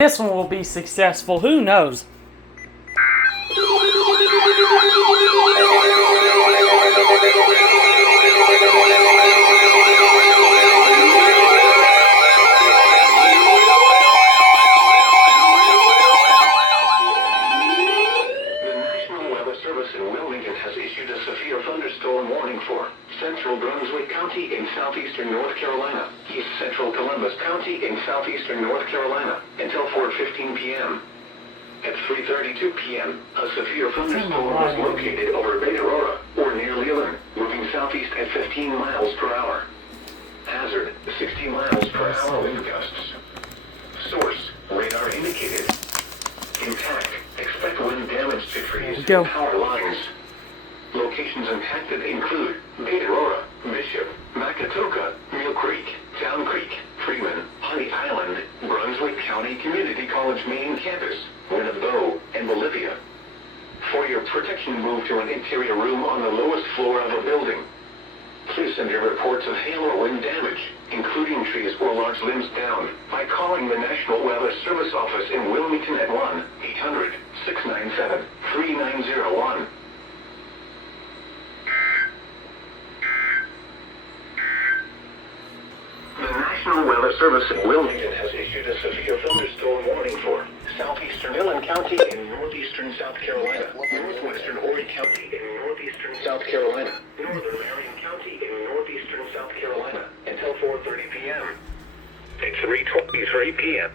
This one will be successful. Who knows? In Wilmington has issued a severe thunderstorm warning for central Brunswick County in southeastern North Carolina, east central Columbus County in southeastern North Carolina, until 4:15 p.m. At 3:32 p.m., a severe thunderstorm was located over Bay Aurora, or near Leland, moving southeast at 15 miles per hour. Hazard, 60 miles per hour wind gusts. Source, radar indicated. Intact. Expect wind damage to trees and power lines. Locations impacted include Bay Aurora, Bishop, Macatoka, Mill Creek, Town Creek, Freeman, Honey Island, Brunswick County Community College main campus, Winnebago, and Bolivia. For your protection, move to an interior room on the lowest floor of a building. Please send your reports of hail or wind damage, including trees or large limbs down, by calling the National Weather Service office in Wilmington at 1-800-697-3901. The National Weather Service in Wilmington has issued a severe thunderstorm warning for southeastern Dillon County in northeastern South Carolina, northwestern Horry County in northeastern South Carolina, northern Marion County in northeastern South Carolina, until 4:30 p.m. At 3:23 p.m.